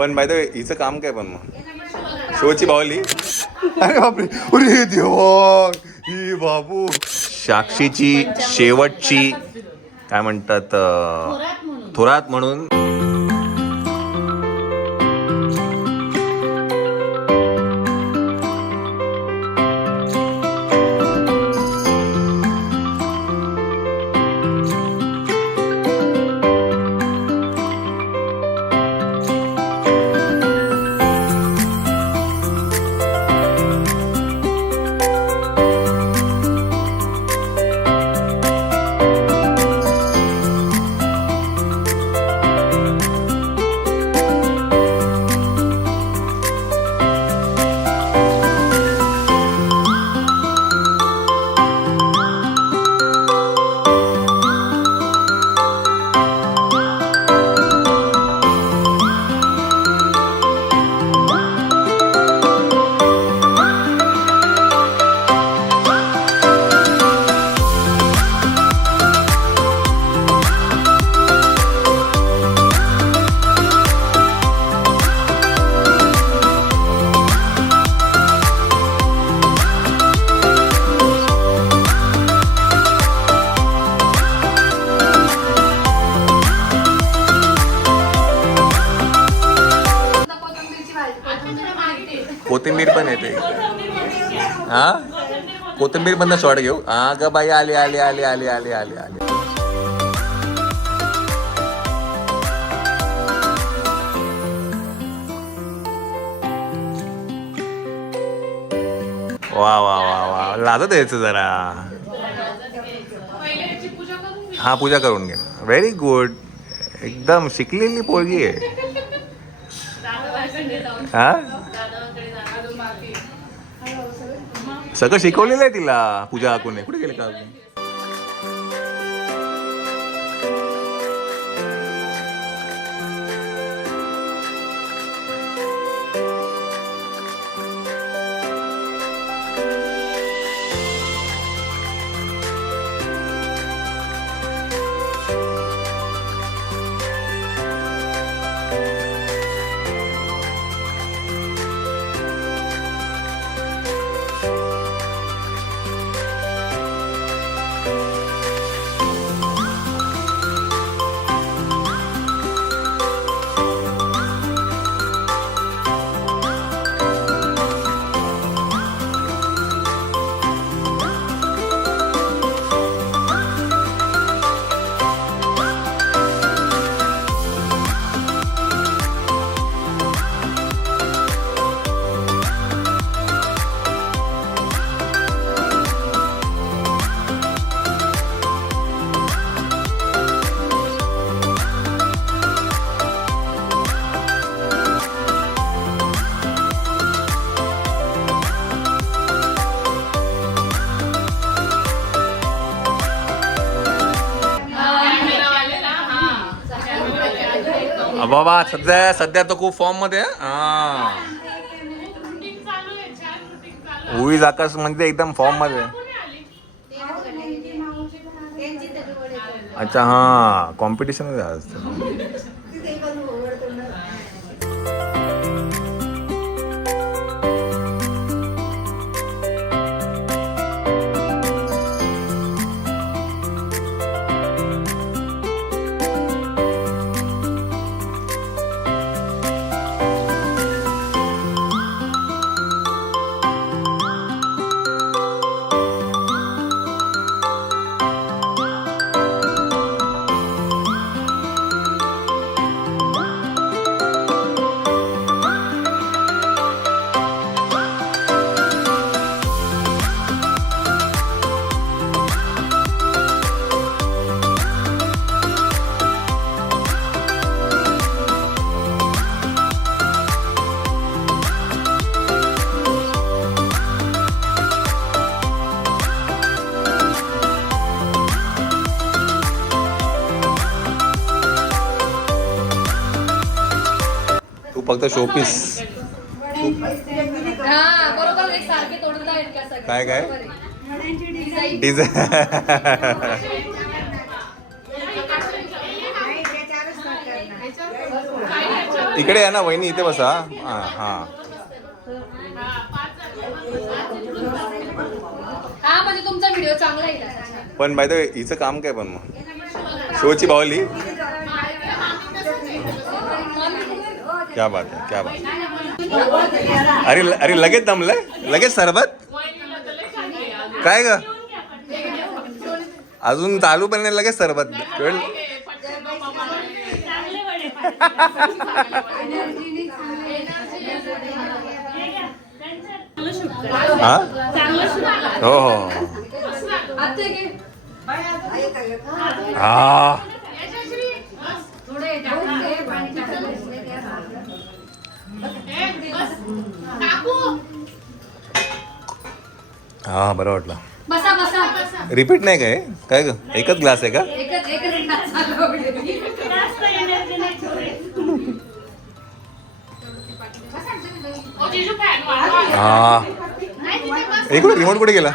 पण by the way हिचं काम काय पण मग शोची बावली. अरे बापरे, अरे देवा, ही बाबू साक्षीची शेवटची काय म्हणतात थोरात म्हणून. कोथिंबीर पण येते. हा कोथिंबीर पण शॉर्ट घेऊ. हा ग बाई, आली आली आली आली आली आली आली. वा वा वा वा, लाजत यायचं जरा. हा पूजा करून घे. व्हेरी गुड, एकदम शिकलेली पोरगी आहे. हा सगळं शिकवलेलं आहे तिला. पूजा कुठे कुठे गेले का? बाबा सध्या तो खूप फॉर्म मध्ये. उईज आकाश म्हणजे एकदम फॉर्म मध्ये. अच्छा हा, कॉम्पिटिशन मध्ये असतं. फक्त शोपीस. काय काय डिझाईन. इकडे या ना वहिनी, इथे बसा. हा हा म्हणजे तुमचा व्हिडिओ चांगला येईल. पण बाय द वे हिचं काम काय पण मग शोची बाहुली. क्या बात आहे, क्या बात. अरे अरे लगेच दमलंय, लगेच सरबत काय ग, अजून चालू पण नाही लगेच सरबत. हा हो हो हा बरं वाटलं. बसा बसा. रिपीट नाही काय काय ग, एकच ग्लास आहे का? हा इकडे रिमोट कुठे गेला?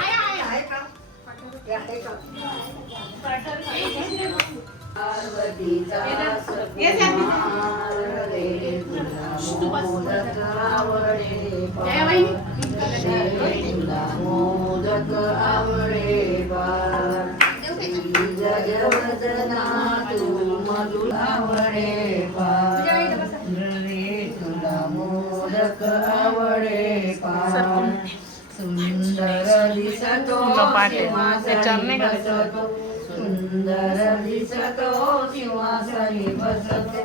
सुंदर दिसतो सुंदर दिसतो सिंहासनी बसतो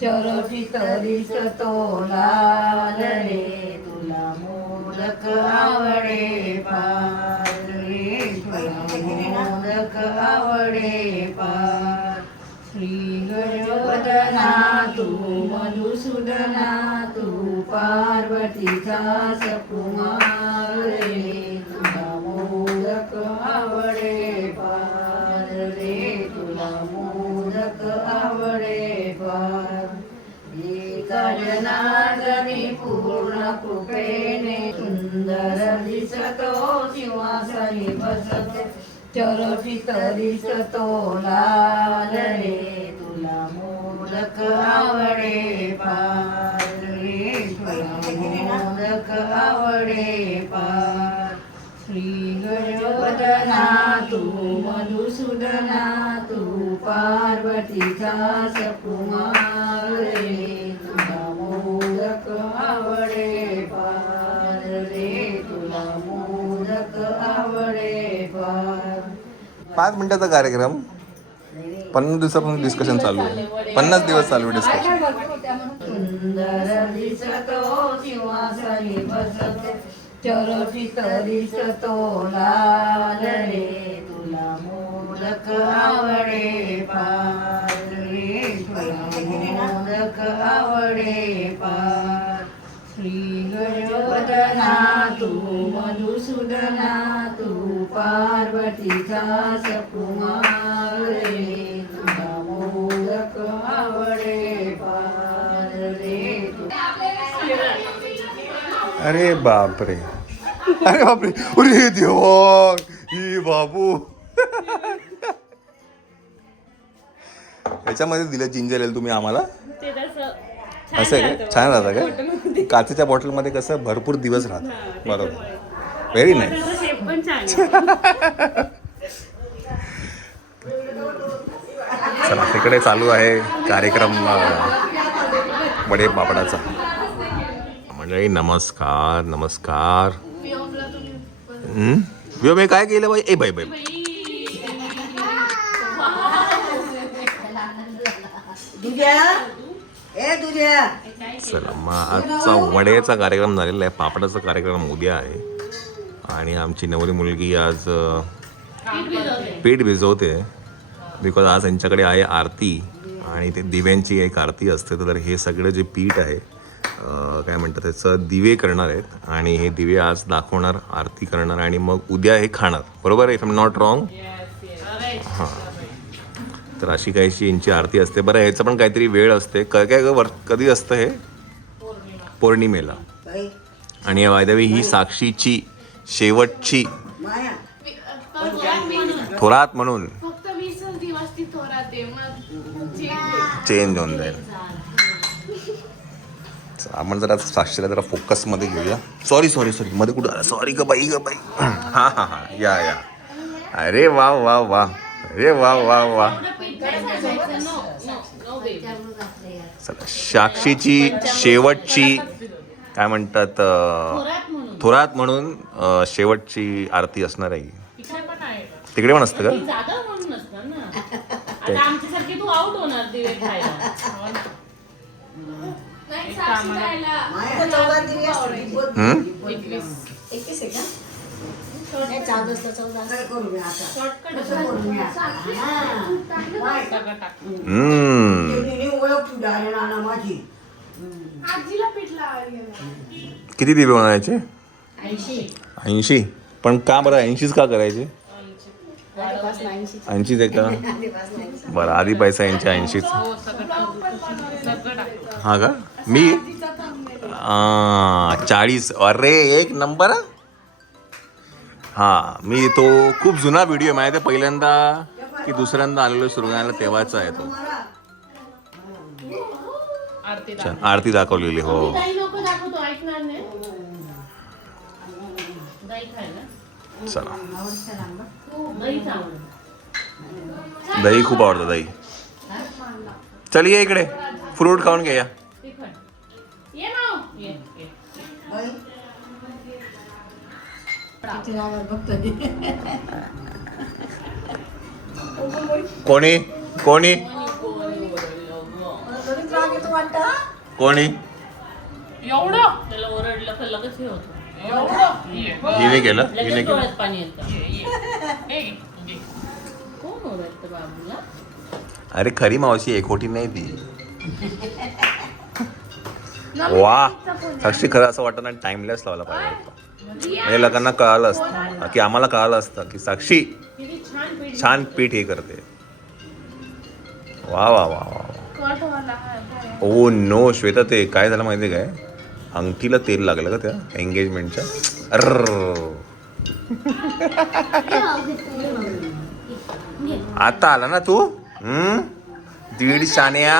चरचित दिसतो लाल रे तुला मोदक आवडे फार रे तुला मोदक आवडे फार श्री गजवदना तू मधुसूदना तू पार्वतीचा सकुमार रे तुला मोदक आवडे फार रे तुला मोदक आवडे फार एका जनार्दनी पूर्ण कृपेने सुंदर दिसतो सिंहासनी बसतो चरचित दिसतो लाल रे तुला मोदक आवडे फार रे तुला मोदक आवडे फार श्री गजवदना तू मधुसूदना तू पार्वतीचा सकुमार रे तुला मोदक आवडे फार रे तुला मोदक आवडे फार. 5 मिनिटाचा कार्यक्रम 50 दिवसापासून डिस्कशन चालू आहे. 50 दिवस चालू आहे डिस्कशन. सुंदर दिसतो सिंहासनी बसतो चरचित दिसतो लाल रे तुला मोदक आवडे फार रे तुला मोदक आवडे फार श्री गजवदना तू मधुसूदना तू पार्वतीचा सकुमार रे तुला मोदक आवडे फार रे. अरे बापरे, अरे बापरे, अरे देवा ही बाबू. याच्यामध्ये दिलं जिंजर एल तुम्ही आम्हाला. असं आहे का? छान राहतं का? काचेच्या बॉटलमध्ये कसं भरपूर दिवस राहतं. बरोबर, व्हेरी नाईस. चला तिकडे चालू आहे कार्यक्रम वडे पापडाचा. मंडळी नमस्कार नमस्कार. मी काय केलं बाई? ए बाई बाई चला मग आजचा वड्याचा कार्यक्रम झालेला आहे. पापडाचा कार्यक्रम उद्या आहे. आणि आमची नवरी मुलगी आज पीठ भिजवते बिकॉज आज यांच्याकडे आहे आरती. आणि ते दिव्यांची एक आरती असते. तर हे सगळं जे पीठ आहे काय म्हणतात त्याचं दिवे करणार आहेत. आणि हे दिवे आज दाखवणार, आरती करणार आणि मग उद्या हे खाणार. बरोबर आहे, इफ एम नॉट रॉंग. हां, तर अशी काहीशी यांची आरती असते. बरं ह्याचं पण काहीतरी वेळ असते. काय कधी असतं हे? पौर्णिमेला. आणि वायदवी ही साक्षीची शेवटची थोरात म्हणून चेंज होऊन जाईल. आपण जरा साक्षीला जरा फोकसमध्ये घेऊया. सॉरी मध्ये कुठं सॉरी ग बाई हा या अरे वा वा वा अरे वा वा वा. चला साक्षीची शेवटची काय म्हणतात थोरात म्हणून शेवटची आरती असणार आहे. तिकडे पण असतं का? आमच्यासारखी तू आउट होणार दिवे खायला. नाही, साक्षी खायला. माझ्या चौदात दिली असते. 21 आहे का? हे 14 असतं, 14 काय करू मी आता? कसं करू मी आता? तिने ओळख तुझी आहे नाना माझी. आजीला पीठ लावायला. किती दिवे बनायचे? 80. 80. पण का बरं 80च का करायचे? 80 आहे का? बरं आधी पैसा यांच्या 80च. हा का? मी 40. अरे एक नंबर. हा मी तो खूप जुना व्हिडिओ माहिती आहे. पहिल्यांदा की दुसऱ्यांदा आलेलो सुरुवातीला तेव्हाचा आहे तो. छान आरती दाखवलेली. हो दही नको दाखवतो, ऐकणार नाही. दही खायला चला. दही चांगलं. दही खूप आवडतं दही. चल ये इकडे फ्रूट खाऊन घे या. ये ना ये. कोणी कोणी कोणी एवढं त्याला ओरडलं का लगेच हे होतं. हिने केलं हिने लगेच केलं. डोळ्यात पाणी येतं. कोण ओरडतं बाबूला? अरे खरी मावशी एकोटी नाही ती. वा साक्षी खरं असं वाटतं ना टाइमलेस लावला पाहिजे होता. म्हणजे लोकांना कळालं असतं की आम्हाला कळालं असतं की साक्षी किती छान पीठ. छान पीठ हे करते. वा वा वा वा. ओ नो श्वेता ते काय झालं माहिती काय? अंगठीला तेल लागलं का त्या एंगेजमेंटच्या? आता आला ना तू? दीड शान्या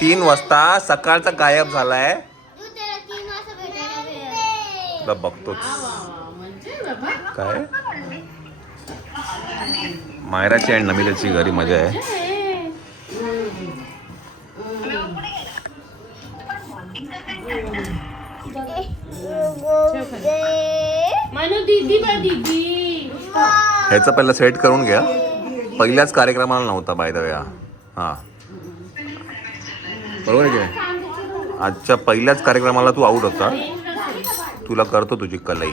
3 वाजता सकाळचा गायब झालाय. तुला बघतोच म्हणजे बाबा काय. मायराची आणि नमिताची घरी मजा आहे. मनू दीदी बा दीदी. ह्याचं पहिलं सेट करून घ्या. पहिल्याच कार्यक्रमाला नव्हता बाय द वे. हा बरोबर आहे की नाही? आजच्या पहिल्याच कार्यक्रमाला तू आऊट होता. तुला करतो तुझी कलाई.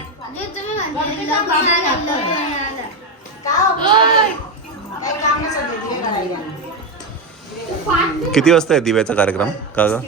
किती वाजता आहे दिव्याचा कार्यक्रम का ग?